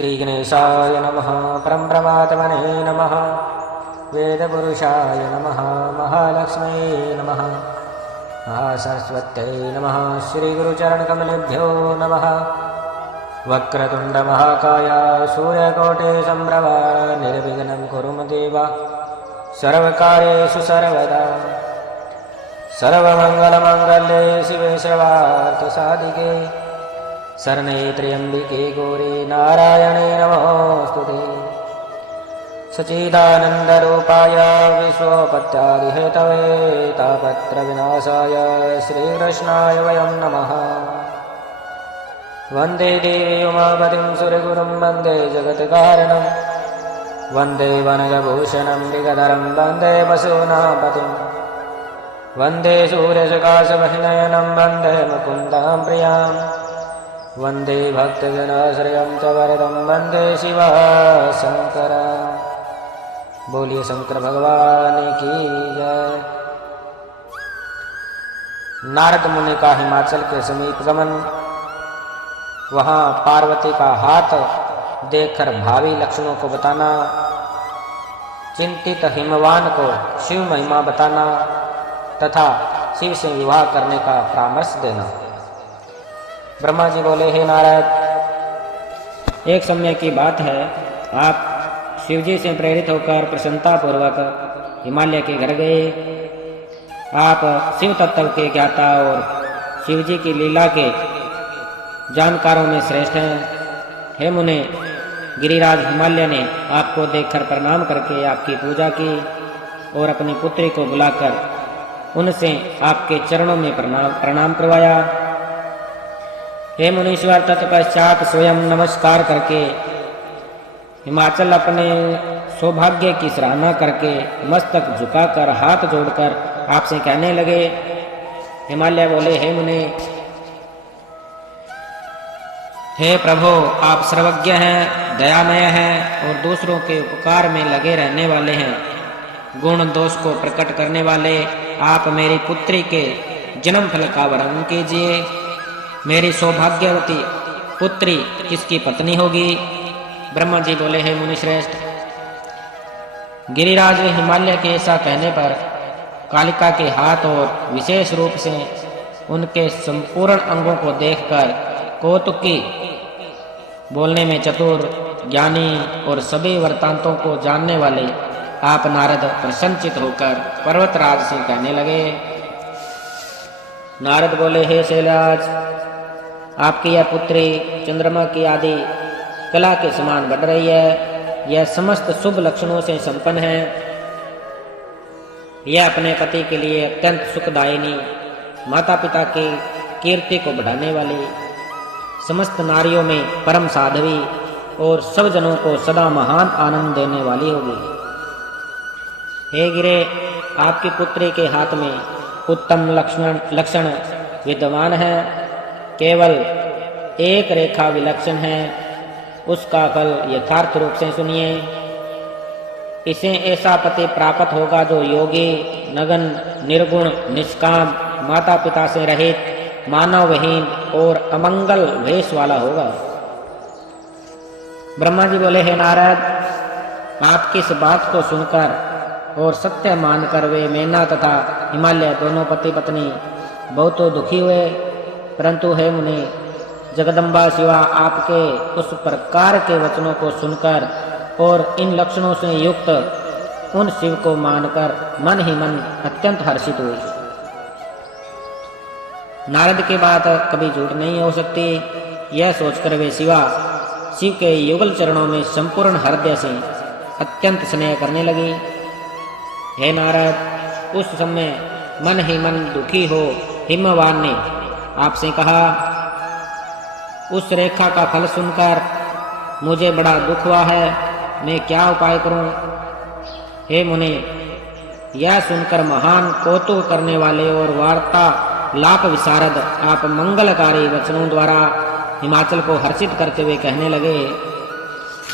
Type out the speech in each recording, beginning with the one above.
श्रीगणेशाय नमः। परमप्रमात्मने नमः। वेदपुरुषाय नमः। महालक्ष्म्यै नमः। महासरस्वत्यै नमः। श्रीगुरुचरणकमलेभ्यो नमः। वक्रतुण्डमहाकाय सूर्यकोटिसम्भव निर्विघ्नं कुरु मे देव सर्वकार्येषु सर्वदा। सर्वमङ्गलमाङ्गल्ये शिवे सर्वार्थसाधिके शरणे त्र्यम्बिके गौरी नारायणे नमोऽस्तुते। सच्चिदानन्दरूपाय विश्वोपत्यादिहेतवे तापत्रविनाशाय श्रीकृष्णाय वयं नमः। वन्दे देवी उमापतिं सुरगुरुं वन्दे जगत्कारणं वन्दे वनगभूषणं मृगधरं वन्दे वसूनापतिं वन्दे सूर्यसकाशमहिनयनं वन्दे मुकुन्दां प्रियां वन्दे भक्तजनाश्रयं च वरदं वन्दे शिवः शङ्कर। बोलिए शंकर भगवान की जय। नारद मुनि का हिमाचल के समीप गमन। वहाँ पार्वती का हाथ देखकर भावी लक्षणों को बताना, चिंतित हिमवान को शिव महिमा बताना तथा शिव से विवाह करने का परामर्श देना। ब्रह्मा जी बोले, हे नारद, एक समय की बात है, आप शिवजी से प्रेरित होकर प्रसन्नता पूर्वक हिमालय के घर गए। आप शिव तत्व के ज्ञाता और शिवजी की लीला के जानकारों में श्रेष्ठ हैं। हे मुने, गिरिराज हिमालय ने आपको देखकर प्रणाम करके आपकी पूजा की और अपनी पुत्री को बुलाकर उनसे आपके चरणों में प्रणाम करवाया। हे मुनीश्वर, तत्पश्चात स्वयं नमस्कार करके हिमाचल अपने सौभाग्य की सराहना करके मस्तक झुकाकर हाथ जोड़कर आपसे कहने लगे। हिमालय बोले, हे मुने, हे प्रभु, आप सर्वज्ञ हैं, दयामय हैं और दूसरों के उपकार में लगे रहने वाले हैं। गुण दोष को प्रकट करने वाले आप मेरी पुत्री के जन्म फल का वर्णन कीजिए। मेरी सौभाग्यवती पुत्री किसकी पत्नी होगी? ब्रह्मा जी बोले, हे मुनिश्रेष्ठ, गिरिराज हिमालय के ऐसा कहने पर कालिका के हाथ और विशेष रूप से उनके संपूर्ण अंगों को देखकर कौतुकी, बोलने में चतुर, ज्ञानी और सभी वृत्तांतों को जानने वाले आप नारद प्रसन्नचित होकर पर्वतराज से कहने लगे। नारद बोले, हे शैलराज, आपकी यह पुत्री चंद्रमा की आदि कला के समान बढ़ रही है। यह समस्त शुभ लक्षणों से संपन्न है। यह अपने पति के लिए अत्यंत सुखदायिनी, माता पिता की कीर्ति को बढ़ाने वाली, समस्त नारियों में परम साध्वी और सब जनों को सदा महान आनंद देने वाली होगी। हे गिरे, आपकी पुत्री के हाथ में उत्तम लक्षण विद्यमान है। केवल एक रेखा विलक्षण है, उसका फल यथार्थ रूप से सुनिए। इसे ऐसा पति प्राप्त होगा जो योगी, नगन, निर्गुण, निष्काम, माता पिता से रहित, मानवहीन और अमंगल वेश वाला होगा। ब्रह्मा जी बोले, हे नारद, आपकी इस बात को सुनकर और सत्य मानकर वे मैना तथा हिमालय दोनों पति पत्नी बहुत तो दुखी हुए। परंतु हे मुनि, जगदम्बा शिवा आपके उस प्रकार के वचनों को सुनकर और इन लक्षणों से युक्त उन शिव को मानकर मन ही मन अत्यंत हर्षित हुई। नारद की बात कभी झूठ नहीं हो सकती, यह सोचकर वे शिव के युगल चरणों में संपूर्ण हृदय से अत्यंत स्नेह करने लगी। हे नारद, उस समय मन ही मन दुखी हो हिमवान ने आपसे कहा, उस रेखा का फल सुनकर मुझे बड़ा दुख हुआ है, मैं क्या उपाय करूं? हे मुने, यह सुनकर महान कौतुक करने वाले और वार्तालाप विशारद आप मंगलकारी वचनों द्वारा हिमाचल को हर्षित करते हुए कहने लगे।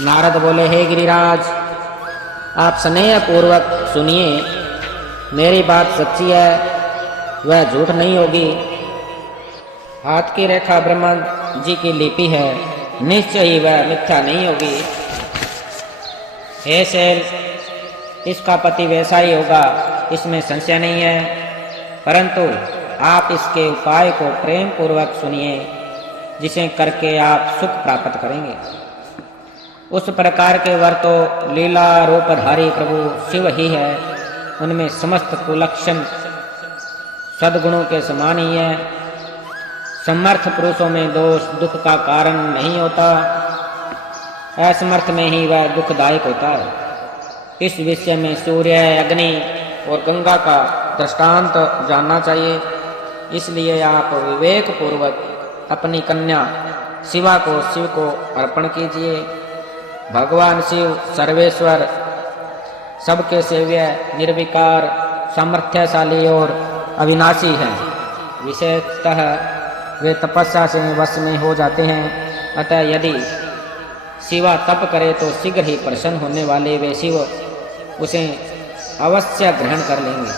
नारद बोले, हे गिरिराज, आप स्नेह पूर्वक सुनिए। मेरी बात सच्ची है, वह झूठ नहीं होगी। हाथ की रेखा ब्रह्मा जी की लिपि है निश्चय ही वह मिथ्या नहीं होगी। हे शैल, इसका पति वैसा ही होगा, इसमें संशय नहीं है, परंतु आप इसके उपाय को प्रेम पूर्वक सुनिए, जिसे करके आप सुख प्राप्त करेंगे। उस प्रकार के वर तो लीला रूपधारी प्रभु शिव ही है। उनमें समस्त कुलक्षण सद्गुणों के समान ही है। समर्थ पुरुषों में दोष दुख का कारण नहीं होता, असमर्थ में ही वह दुखदायक होता है। इस विषय में सूर्य, अग्नि और गंगा का दृष्टांत जानना चाहिए। इसलिए आप विवेक पूर्वक अपनी कन्या शिवा को शिव को अर्पण कीजिए। भगवान शिव सर्वेश्वर, सबके सेव्य, निर्विकार, सामर्थ्यशाली और अविनाशी हैं। विशेषतः वे तपस्या से वश में हो जाते हैं। अतः यदि शिवा तप करे तो शीघ्र ही प्रसन्न होने वाले वे शिव उसे अवश्य ग्रहण कर लेंगे।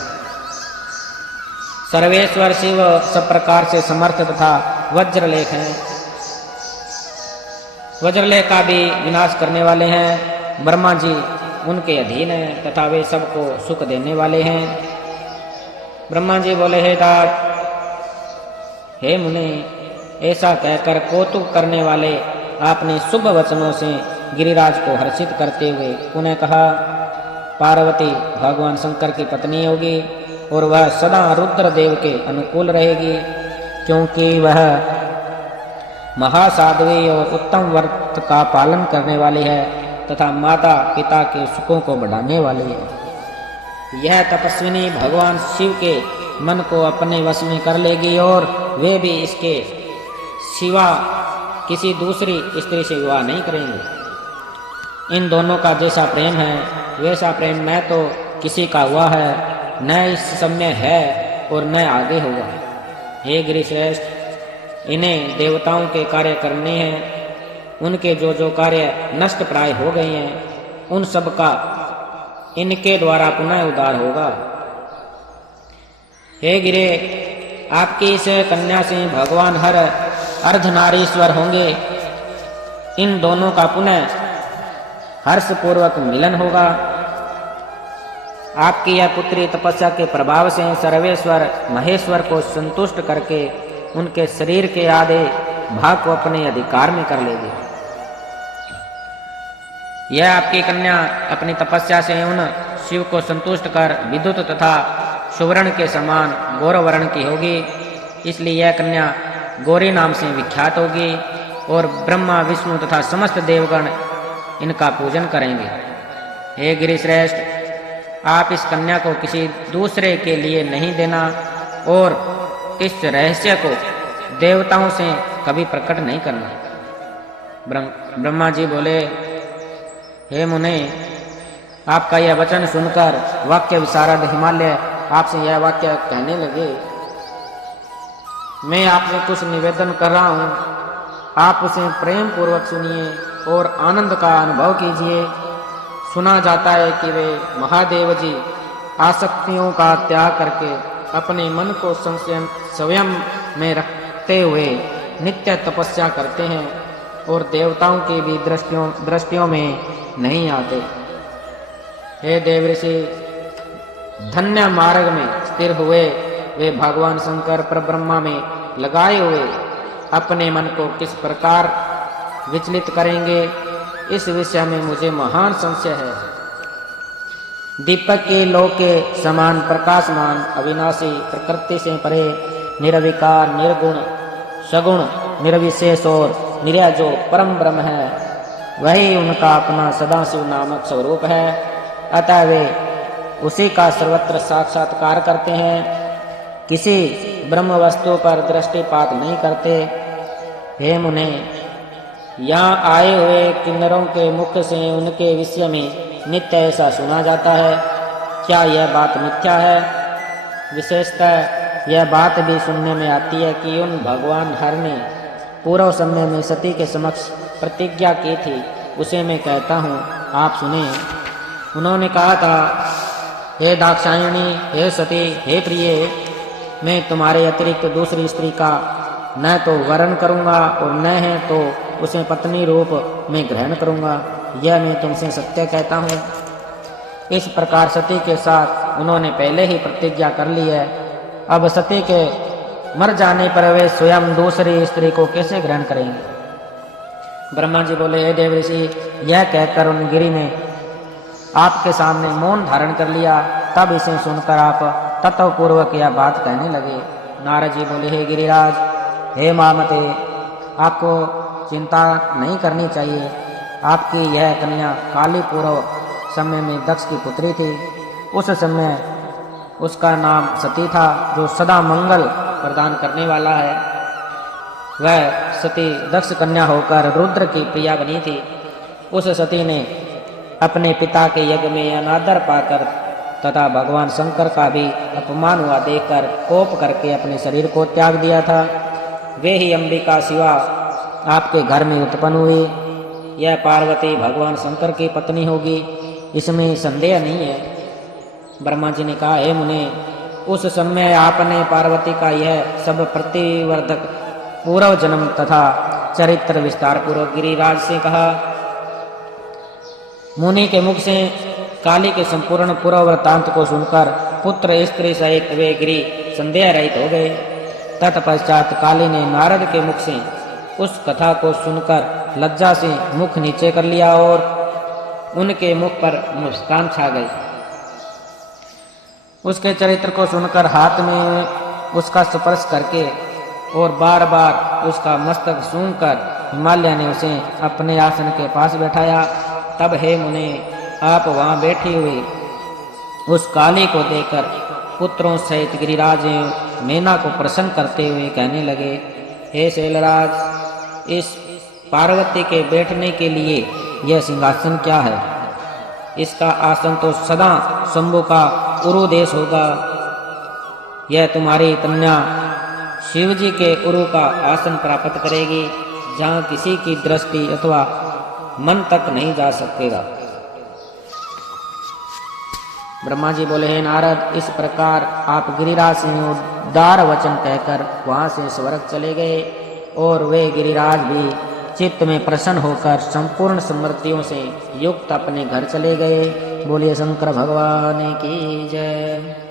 सर्वेश्वर शिव सब प्रकार से समर्थ तथा वज्रलेख हैं। वज्रलेख का भी विनाश करने वाले हैं। ब्रह्मा जी उनके अधीन हैं तथा वे सबको सुख देने वाले हैं। ब्रह्मा जी बोले, हे तात, हे मुनि, ऐसा कहकर कौतुक करने वाले आपने शुभ वचनों से गिरिराज को हर्षित करते हुए पुनः कहा, पार्वती भगवान शंकर की पत्नी होगी और वह सदा रुद्रदेव के अनुकूल रहेगी, क्योंकि वह महासाध्वी और उत्तम व्रत का पालन करने वाली है तथा माता पिता के सुखों को बढ़ाने वाली है। यह तपस्विनी भगवान शिव के मन को अपने वश में कर लेगी और वे भी इसके सिवा किसी दूसरी स्त्री से विवाह नहीं करेंगे। इन दोनों का जैसा प्रेम है वैसा प्रेम न तो किसी का हुआ है, न इस समय है और न आगे होगा। हे गिरिश्रेष्ठ, इन्हें देवताओं के कार्य करने हैं। उनके जो जो कार्य नष्ट प्राय हो गए हैं उन सब का इनके द्वारा पुनः उद्धार होगा। हे गिरे, आपकी इस कन्या से भगवान हर अर्धनारीश्वर होंगे। इन दोनों का पुनः हर्षपूर्वक मिलन होगा। आपकी यह पुत्री तपस्या के प्रभाव से सर्वेश्वर महेश्वर को संतुष्ट करके उनके शरीर के आधे भाग को अपने अधिकार में कर लेगी। यह आपकी कन्या अपनी तपस्या से उन शिव को संतुष्ट कर विद्युत तथा सुवर्ण के समान गौरवर्ण की होगी। इसलिए यह कन्या गौरी नाम से विख्यात होगी और ब्रह्मा, विष्णु तथा समस्त देवगण इनका पूजन करेंगे। हे गिरिश्रेष्ठ, आप इस कन्या को किसी दूसरे के लिए नहीं देना और इस रहस्य को देवताओं से कभी प्रकट नहीं करना। ब्रह्मा जी बोले, हे मुने, आपका यह वचन सुनकर वाक्य विशारद हिमालय आपसे यह वाक्य कहने लगे। मैं आपसे कुछ निवेदन कर रहा हूँ, आप उसे प्रेम पूर्वक सुनिए और आनंद का अनुभव कीजिए। सुना जाता है कि वे महादेव जी आसक्तियों का त्याग करके अपने मन को स्वयं में रखते हुए नित्य तपस्या करते हैं और देवताओं की भी दृष्टियों में नहीं आते। हे देवऋषि, धन्य मार्ग में स्थिर हुए वे भगवान शंकर परब्रह्मा में लगाए हुए अपने मन को किस प्रकार विचलित करेंगे, इस विषय में मुझे महान संशय है। दीपक के लोक के समान प्रकाशमान अविनाशी, प्रकृति से परे, निर्विकार, निर्गुण, सगुण, निर्विशेष और निरय जो परम ब्रह्म है, वही उनका अपना सदाशिव नामक स्वरूप है। अतः वे उसी का सर्वत्र साक्षात्कार करते हैं, किसी ब्रह्म वस्तु पर दृष्टिपात नहीं करते। हे मुने, यहाँ आए हुए किन्नरों के मुख से उनके विषय में नित्य ऐसा सुना जाता है। क्या यह बात मिथ्या है? विशेषतः यह बात भी सुनने में आती है कि उन भगवान हर ने पूर्व समय में सती के समक्ष प्रतिज्ञा की थी, उसे मैं कहता हूँ, आप सुने। उन्होंने कहा था, हे दाक्षायणी, हे सती, हे प्रिय, मैं तुम्हारे अतिरिक्त दूसरी स्त्री का न तो वरण करूँगा और न है तो उसे पत्नी रूप में ग्रहण करूँगा, यह मैं तुमसे सत्य कहता हूँ। इस प्रकार सती के साथ उन्होंने पहले ही प्रतिज्ञा कर ली है। अब सती के मर जाने पर वे स्वयं दूसरी स्त्री को कैसे ग्रहण करेंगे। ब्रह्मा जी बोले, हे देव ऋषि, यह कहकर उन गिरि ने आपके सामने मौन धारण कर लिया। तब इसे सुनकर आप तत्वपूर्वक यह बात कहने लगे। नारद जी बोले, हे गिरिराज, हे महामते, आपको चिंता नहीं करनी चाहिए। आपकी यह कन्या काली पूर्व समय में दक्ष की पुत्री थी। उस समय उसका नाम सती था, जो सदा मंगल प्रदान करने वाला है। वह सती दक्ष कन्या होकर रुद्र की प्रिया बनी थी। उस सती ने अपने पिता के यज्ञ में अनादर पाकर तथा भगवान शंकर का भी अपमान हुआ देखकर कोप करके अपने शरीर को त्याग दिया था। वे ही अंबिका शिवा आपके घर में उत्पन्न हुई। यह पार्वती भगवान शंकर की पत्नी होगी, इसमें संदेह नहीं है। ब्रह्मा जी ने कहा, हे मुने, उस समय आपने पार्वती का यह सब प्रतिवर्धक पूर्व जन्म तथा चरित्र विस्तार पूर्वक गिरिराज से कहा। मुनि के मुख से काली के संपूर्ण पूर्व वृत्तांत को सुनकर पुत्र स्त्री सहित वे गिरि संदेह रहित हो गए। तत्पश्चात काली ने नारद के मुख से उस कथा को सुनकर लज्जा से मुख नीचे कर लिया और उनके मुख पर मुस्कान छा गई। उसके चरित्र को सुनकर हाथ में उसका स्पर्श करके और बार बार उसका मस्तक सूंघकर हिमालय ने उसे अपने आसन के पास बैठाया। तब हे मुने, आप वहाँ बैठी हुई उस काली को देखकर पुत्रों सहित गिरिराज मैना को प्रसन्न करते हुए कहने लगे, हे शैलराज, इस पार्वती के बैठने के लिए यह सिंहासन क्या है। इसका आसन तो सदा शंभु का उरु देश होगा। यह तुम्हारी कन्या शिव जी के उरु का आसन प्राप्त करेगी, जहाँ किसी की दृष्टि अथवा मन तक नहीं जा सकेगा। ब्रह्मा जी बोले, हे नारद, इस प्रकार आप गिरिराज से उदार वचन कहकर वहाँ से स्वर्ग चले गए और वे गिरिराज भी चित्त में प्रसन्न होकर संपूर्ण समृद्धियों से युक्त अपने घर चले गए। बोलिए शंकर भगवान की जय।